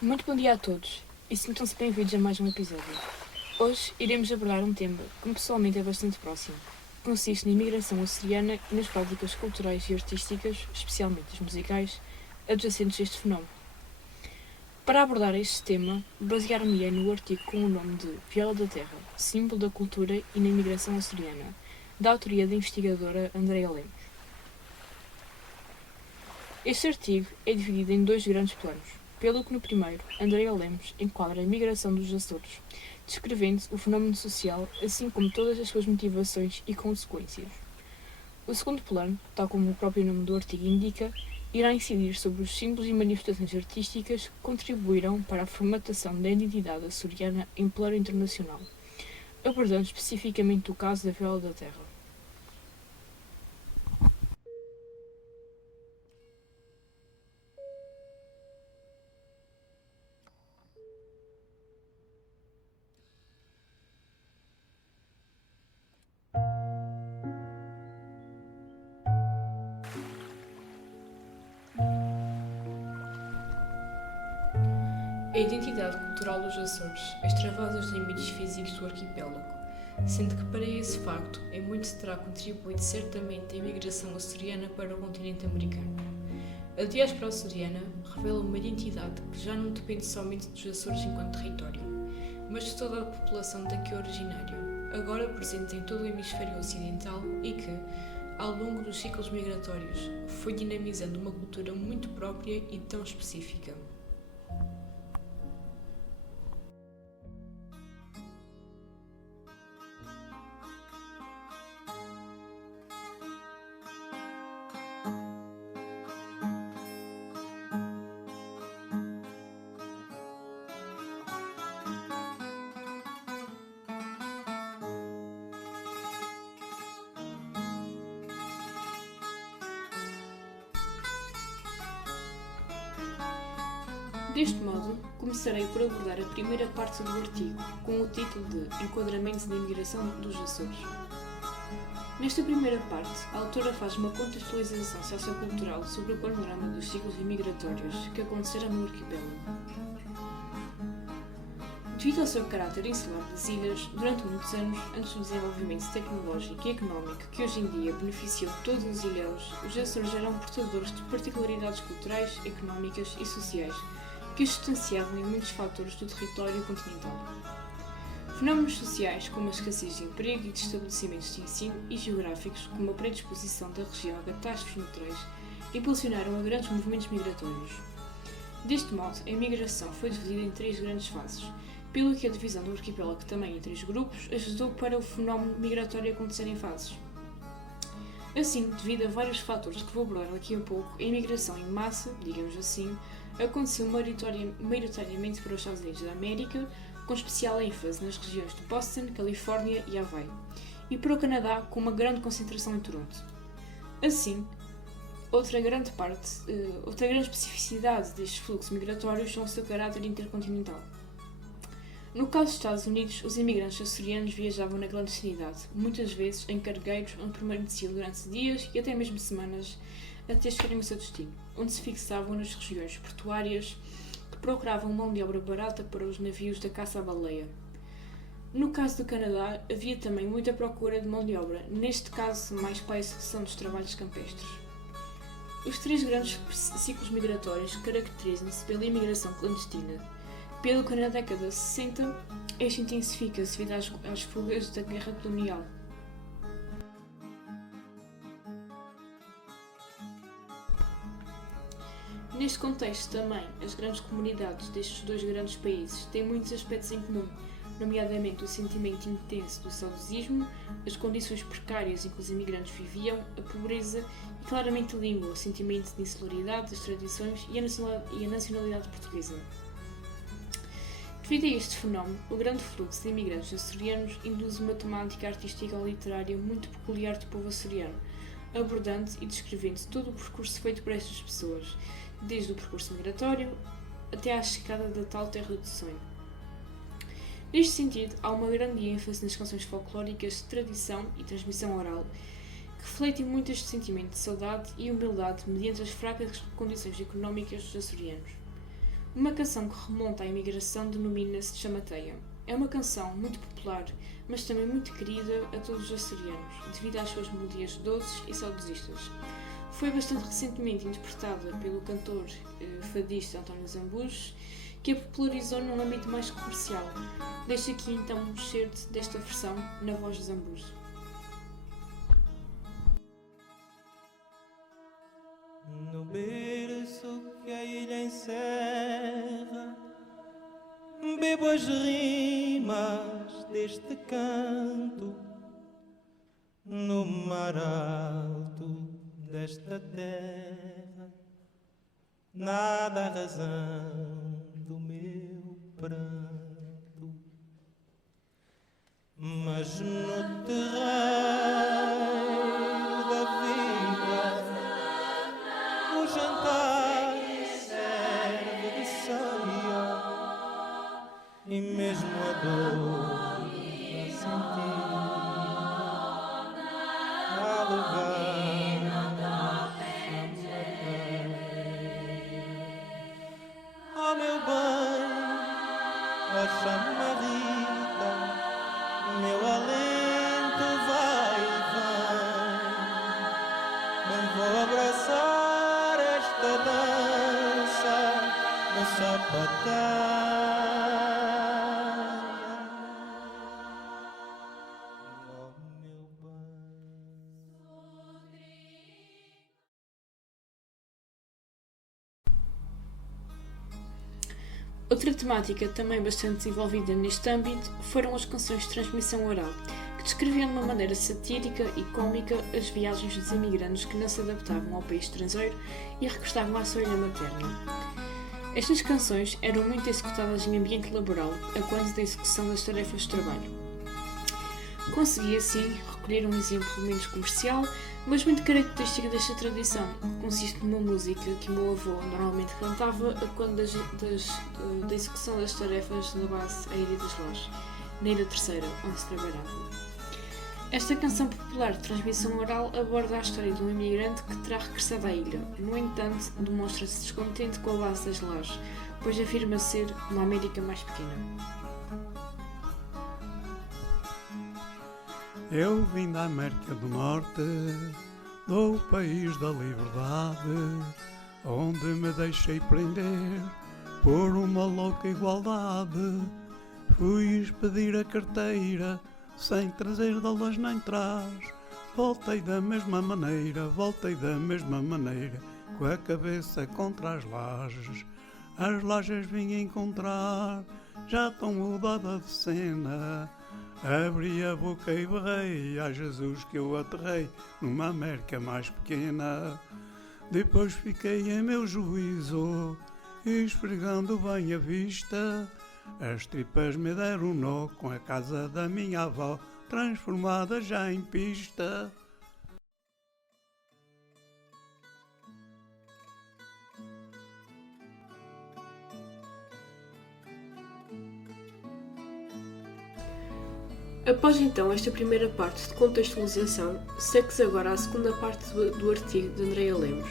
Muito bom dia a todos e sintam-se bem-vindos a mais um episódio. Hoje iremos abordar um tema que pessoalmente é bastante próximo. Consiste na imigração açoriana e nas práticas culturais e artísticas, especialmente as musicais, adjacentes a este fenómeno. Para abordar este tema, basear-me-ei no artigo com o nome de Viola da Terra, símbolo da cultura e na imigração açoriana, da autoria da investigadora Andreia Lemos. Este artigo é dividido em dois grandes planos, pelo que no primeiro, Andreia Lemos enquadra a migração dos Açores, descrevendo o fenómeno social, assim como todas as suas motivações e consequências. O segundo plano, tal como o próprio nome do artigo indica, irá incidir sobre os símbolos e manifestações artísticas que contribuíram para a formatação da identidade açoriana em plano internacional, abordando especificamente o caso da Viola da Terra. A identidade cultural dos Açores extravasa os limites físicos do arquipélago, sendo que para esse facto em muito se terá contribuído certamente a imigração açoriana para o continente americano. A diáspora açoriana revela uma identidade que já não depende somente dos Açores enquanto território, mas de toda a população daqui originária, agora presente em todo o hemisfério ocidental e que, ao longo dos ciclos migratórios, foi dinamizando uma cultura muito própria e tão específica. Deste modo, começarei por abordar a primeira parte do artigo, com o título de Enquadramento da Imigração dos Açores. Nesta primeira parte, a autora faz uma contextualização sociocultural sobre o panorama dos ciclos imigratórios que aconteceram no arquipélago. Devido ao seu caráter insular das ilhas, durante muitos anos, antes do desenvolvimento tecnológico e económico que hoje em dia beneficiou todos os ilhéus, os Açores eram portadores de particularidades culturais, económicas e sociais que os distanciavam em muitos fatores do território continental. Fenómenos sociais como a escassez de emprego e de estabelecimentos de ensino e geográficos como a predisposição da região a catástrofes naturais impulsionaram a grandes movimentos migratórios. Deste modo, a imigração foi dividida em três grandes fases, pelo que a divisão do arquipélago também em três grupos ajudou para o fenómeno migratório acontecer em fases. Assim, devido a vários fatores que vou abordar daqui a pouco, a imigração em massa, digamos assim, aconteceu maioritariamente para os Estados Unidos da América, com especial ênfase nas regiões de Boston, Califórnia e Hawaii, e para o Canadá, com uma grande concentração em Toronto. Assim, outra grande especificidade destes fluxos migratórios são o seu caráter intercontinental. No caso dos Estados Unidos, os imigrantes açorianos viajavam na clandestinidade, muitas vezes em cargueiros onde permaneciam durante dias e até mesmo semanas até chegarem ao seu destino, onde se fixavam nas regiões portuárias que procuravam mão de obra barata para os navios da caça à baleia. No caso do Canadá, havia também muita procura de mão de obra, neste caso mais para a execução dos trabalhos campestres. Os três grandes ciclos migratórios caracterizam-se pela imigração clandestina, pelo que na década de 60 este intensifica-se devido às fugas da guerra colonial. Neste contexto também, as grandes comunidades destes dois grandes países têm muitos aspectos em comum, nomeadamente o sentimento intenso do saudosismo, as condições precárias em que os imigrantes viviam, a pobreza e claramente a língua, o sentimento de insularidade, as tradições e a nacionalidade portuguesa. Devido a este fenómeno, o grande fluxo de imigrantes açorianos induz uma temática artística ou literária muito peculiar do povo açoriano, abordando e descrevendo todo o percurso feito por estas pessoas, desde o percurso migratório até à chegada da tal terra do sonho. Neste sentido, há uma grande ênfase nas canções folclóricas de tradição e transmissão oral, que refletem muito este sentimento de saudade e humildade mediante as fracas condições económicas dos açorianos. Uma canção que remonta à imigração denomina-se Chamateia. É uma canção muito popular, mas também muito querida a todos os açorianos, devido às suas melodias doces e saudosistas. Foi bastante recentemente interpretada pelo cantor fadista António Zambujo, que a popularizou num âmbito mais comercial. Deixo aqui então um excerto desta versão na voz de Zambujo. No berço que a ilha encerra, bebo as rimas deste canto. No mar alto desta terra, nada a razão do meu pranto, mas no terreiro da vida o jantar serve de ceia, e mesmo a dor a sentir, a levar oh meu bem, a chamarrita, meu alento vai e vem. Vou abraçar esta dança no sapateia, oh meu bem. Outra temática também bastante desenvolvida neste âmbito foram as canções de transmissão oral, que descreviam de uma maneira satírica e cômica as viagens dos imigrantes que não se adaptavam ao país estrangeiro e regressavam à sua ilha materna. Estas canções eram muito executadas em ambiente laboral, a quando da execução das tarefas de trabalho. Consegui, assim, recolher um exemplo menos comercial, mas muito característico desta tradição, que consiste numa música que o meu avô normalmente cantava a quando da execução das tarefas na base à Ilha das Lajes, na Ilha Terceira, onde se trabalhava. Esta canção popular de transmissão oral aborda a história de um imigrante que terá regressado à ilha. No entanto, demonstra-se descontente com a base das Lajes, pois afirma ser uma América mais pequena. Eu vim da América do Norte, do país da liberdade, onde me deixei prender por uma louca igualdade. Fui expedir a carteira, sem trazer dólares nem trás. Voltei da mesma maneira, com a cabeça contra as lajes. As lajes vim encontrar, já tão mudada de cena. Abri a boca e berrei, a Jesus que eu aterrei numa América mais pequena. Depois fiquei em meu juízo, esfregando bem a vista. As tripas me deram um nó com a casa da minha avó, transformada já em pista. Após então esta primeira parte de contextualização, segue-se agora a segunda parte do artigo de Andreia Lemos,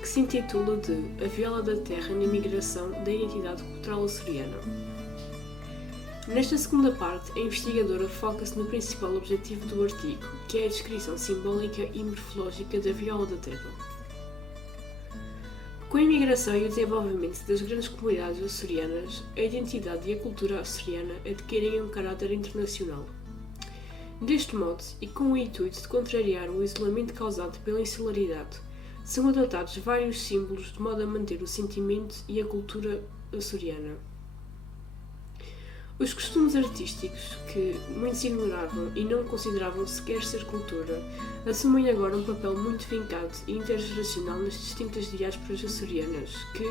que se intitula de A Viola da Terra na Imigração da Identidade Cultural Açoriana. Nesta segunda parte, a investigadora foca-se no principal objetivo do artigo, que é a descrição simbólica e morfológica da viola da terra. Com a imigração e o desenvolvimento das grandes comunidades açorianas, a identidade e a cultura açoriana adquirem um caráter internacional. Deste modo, e com o intuito de contrariar o isolamento causado pela insularidade, são adotados vários símbolos de modo a manter o sentimento e a cultura açoriana. Os costumes artísticos, que muitos ignoravam e não consideravam sequer ser cultura, assumem agora um papel muito vincado e intergeracional nas distintas diásporas açorianas, que,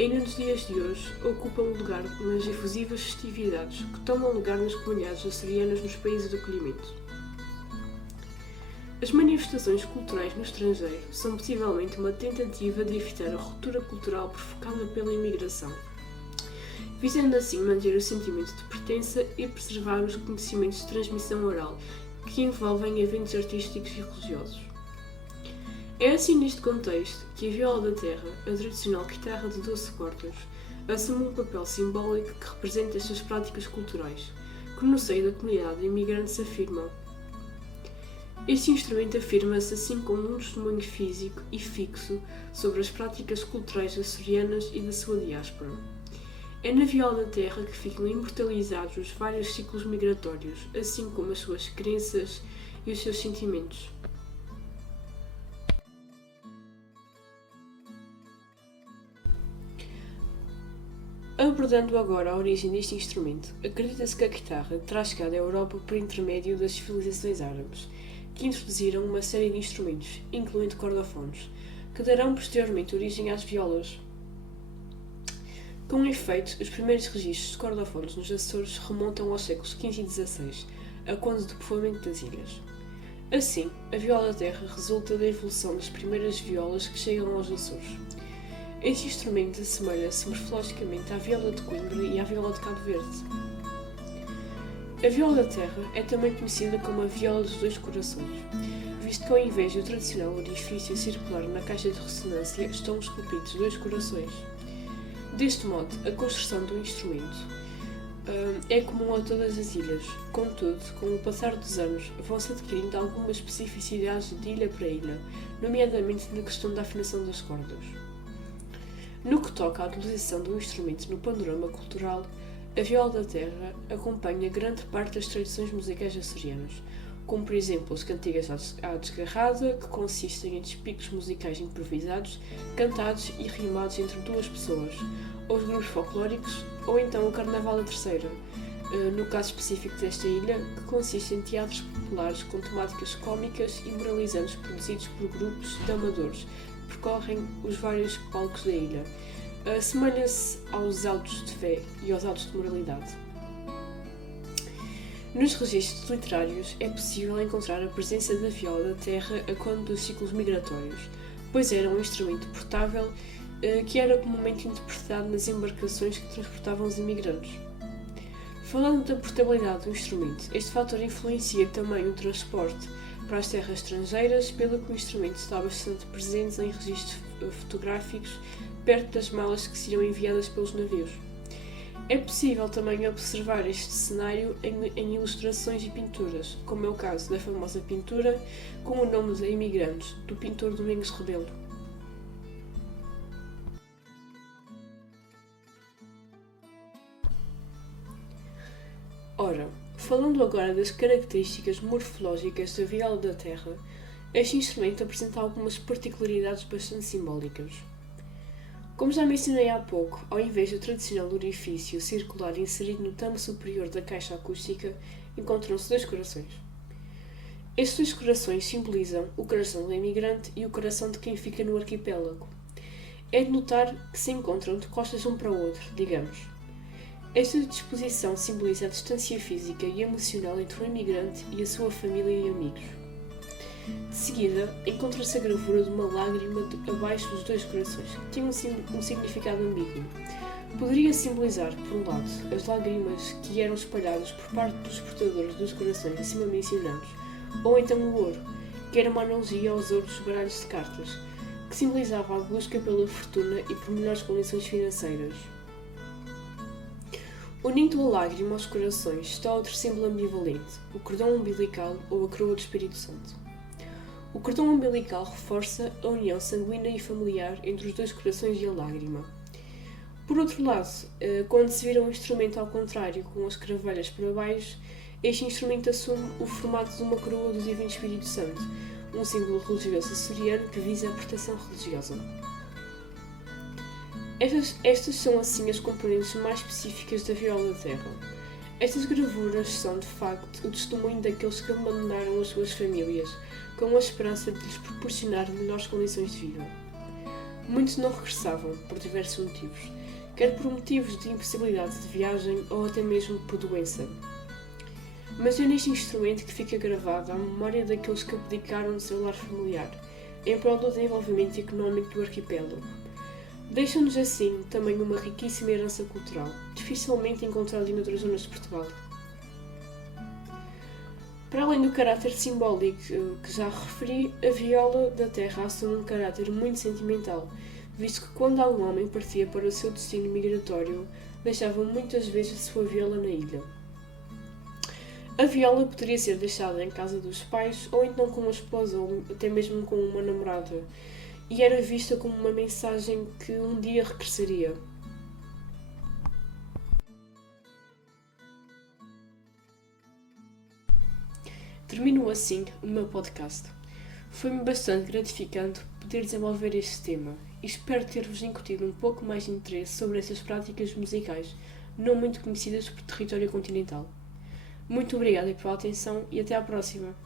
ainda nos dias de hoje, ocupam um lugar nas efusivas festividades que tomam lugar nas comunidades açorianas nos países de acolhimento. As manifestações culturais no estrangeiro são possivelmente uma tentativa de evitar a ruptura cultural provocada pela imigração, visando assim manter o sentimento de pertença e preservar os conhecimentos de transmissão oral que envolvem eventos artísticos e religiosos. É assim neste contexto que a viola da terra, a tradicional guitarra de 12 cordas, assume um papel simbólico que representa estas práticas culturais, que no seio da comunidade de imigrantes afirma. Este instrumento afirma-se assim como um testemunho físico e fixo sobre as práticas culturais açorianas e da sua diáspora. É na viola da terra que ficam imortalizados os vários ciclos migratórios, assim como as suas crenças e os seus sentimentos. Abordando agora a origem deste instrumento, acredita-se que a guitarra terá chegado à Europa por intermédio das civilizações árabes, que introduziram uma série de instrumentos, incluindo cordofones, que darão posteriormente origem às violas. Com efeito, os primeiros registros de cordofones nos Açores remontam aos séculos XV e XVI, a quando do povoamento das ilhas. Assim, a viola da terra resulta da evolução das primeiras violas que chegam aos Açores. Este instrumento assemelha-se morfologicamente à viola de Coimbra e à viola de Cabo Verde. A viola da terra é também conhecida como a viola dos dois corações, visto que ao invés do tradicional orifício circular na caixa de ressonância estão esculpidos dois corações. Deste modo, a construção do instrumento é comum a todas as ilhas, contudo, com o passar dos anos, vão-se adquirindo algumas especificidades de ilha para ilha, nomeadamente na questão da afinação das cordas. No que toca à utilização do instrumento no panorama cultural, a viola da terra acompanha grande parte das tradições musicais açorianas, como por exemplo as cantigas à desgarrada, que consistem em despicos musicais improvisados, cantados e rimados entre duas pessoas, ou os grupos folclóricos, ou então o Carnaval da Terceira, no caso específico desta ilha, que consiste em teatros populares com temáticas cómicas e moralizantes produzidos por grupos de amadores que percorrem os vários palcos da ilha. Assemelha-se aos autos de fé e aos autos de moralidade. Nos registros literários é possível encontrar a presença da viola da terra a quando dos ciclos migratórios, pois era um instrumento portável que era comumente interpretado nas embarcações que transportavam os imigrantes. Falando da portabilidade do instrumento, este fator influencia também o transporte para as terras estrangeiras, pelo que o instrumento está bastante presente em registros fotográficos perto das malas que seriam enviadas pelos navios. É possível também observar este cenário em ilustrações e pinturas, como é o caso da famosa pintura com o nome de Imigrantes, do pintor Domingos Rebelo. Ora, falando agora das características morfológicas da viola da terra, este instrumento apresenta algumas particularidades bastante simbólicas. Como já mencionei há pouco, ao invés do tradicional orifício circular inserido no tambo superior da caixa acústica, encontram-se dois corações. Estes dois corações simbolizam o coração do imigrante e o coração de quem fica no arquipélago. É de notar que se encontram de costas um para o outro, digamos. Esta disposição simboliza a distância física e emocional entre o imigrante e a sua família e amigos. De seguida, encontra-se a gravura de uma lágrima abaixo dos dois corações, que tinha um significado ambíguo. Poderia simbolizar, por um lado, as lágrimas que eram espalhadas por parte dos portadores dos corações acima mencionados, ou então o ouro, que era uma analogia aos ouros dos baralhos de cartas, que simbolizava a busca pela fortuna e por melhores condições financeiras. Unindo a lágrima aos corações está outro símbolo ambivalente, o cordão umbilical ou a coroa do Espírito Santo. O cordão umbilical reforça a união sanguínea e familiar entre os dois corações e a lágrima. Por outro lado, quando se vira um instrumento ao contrário, com as cravelhas para baixo, este instrumento assume o formato de uma coroa do Divino Espírito Santo, um símbolo religioso açoriano que visa a proteção religiosa. Estas são assim as componentes mais específicas da viola da terra. Estas gravuras são, de facto, o testemunho daqueles que abandonaram as suas famílias, com a esperança de lhes proporcionar melhores condições de vida. Muitos não regressavam, por diversos motivos, quer por motivos de impossibilidade de viagem ou até mesmo por doença. Mas é neste instrumento que fica gravada a memória daqueles que abdicaram do seu lar familiar, em prol do desenvolvimento económico do arquipélago. Deixa-nos assim também uma riquíssima herança cultural, dificilmente encontrada em outras zonas de Portugal. Para além do caráter simbólico que já referi, a viola da terra assume um caráter muito sentimental, visto que quando algum homem partia para o seu destino migratório, deixava muitas vezes a sua viola na ilha. A viola poderia ser deixada em casa dos pais, ou então com uma esposa, ou até mesmo com uma namorada, e era vista como uma mensagem que um dia regressaria. Termino assim o meu podcast. Foi-me bastante gratificante poder desenvolver este tema e espero ter-vos incutido um pouco mais de interesse sobre essas práticas musicais não muito conhecidas por território continental. Muito obrigada pela atenção e até à próxima!